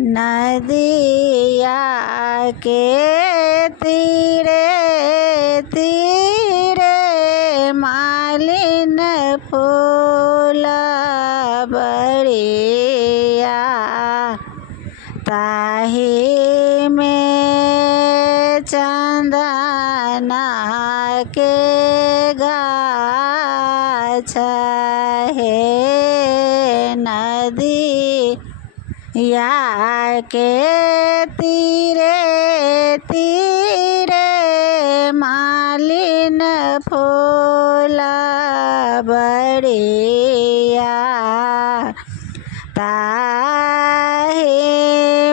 नदिया के तीरे तीरे मालिन फूल बड़िया ताही में चंदना के गाछ है नदी या के तीरे तीरे मालिन फूल बड़िया ताही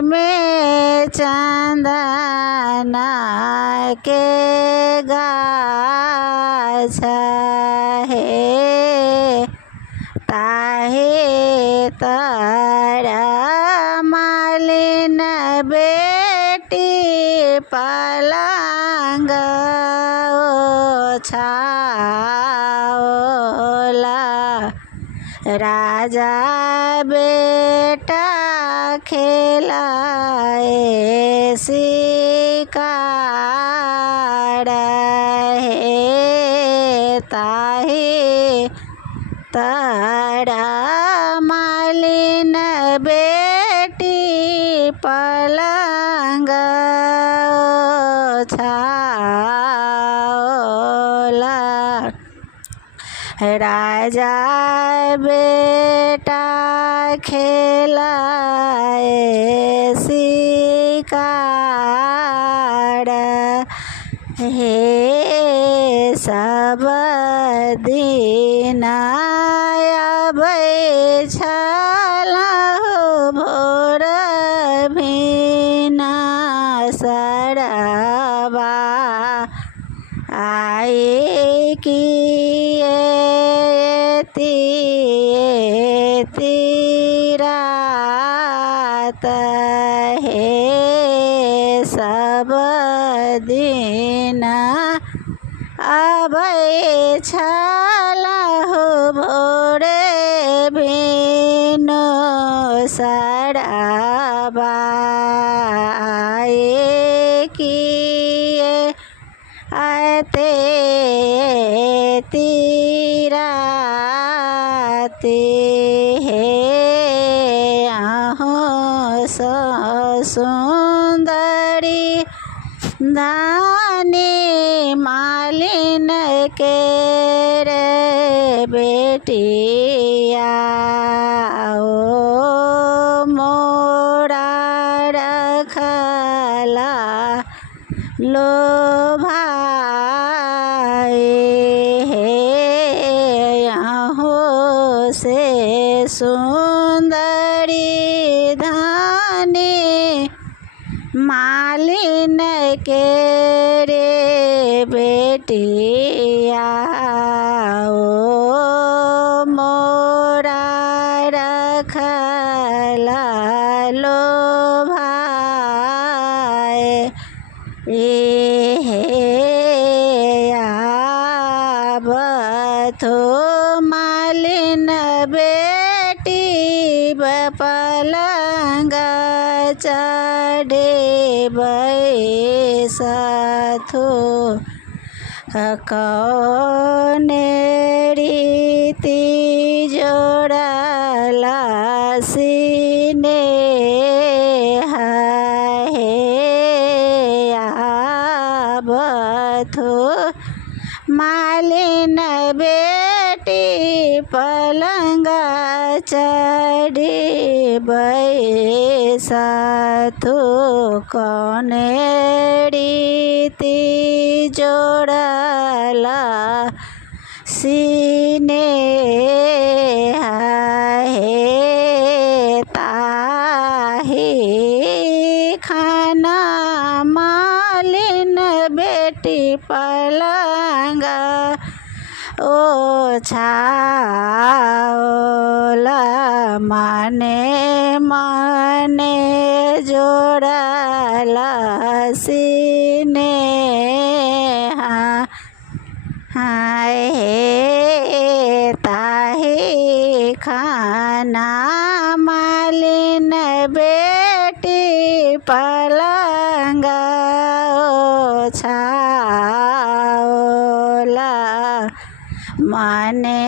में चंदना के गाछ है ताहे तारा मालिन बेटी पलंग ओछाओला राजा बेटा खेलाए शिकार है ताहे तारा मालिन बेटी पलंग ओछाओला राजा बेटा खेलाए शिकार हे सब दिन अबै छलहु भोर भिना सरबा आए किए तीरात हे सब दिन अबै छलहु भोरे भिनो सरबा आए किए आते तीराते हे अहों सुंदरी धानी मालिन के रे बेटिया ओ मोरा रखला लोभाए हे यहाँ से सुंदरी धानी मालिन के रे बेटिया ओ मोरा रखला लोभाए आबथो मालिन बेटी पलंग चढ़े बैसथो कौने रीति जोड़ला सीने है आबथो मालिन बेटी पलंग चढ़ी बैसथो कौने रीति जोड़ला सीने है ताही खाना मालिन बेटी पलंग ओछाओला माने माने जोड़ला सीने हाय ताही खाना मालिन बेटी પલંગ ઓછાઓલા મને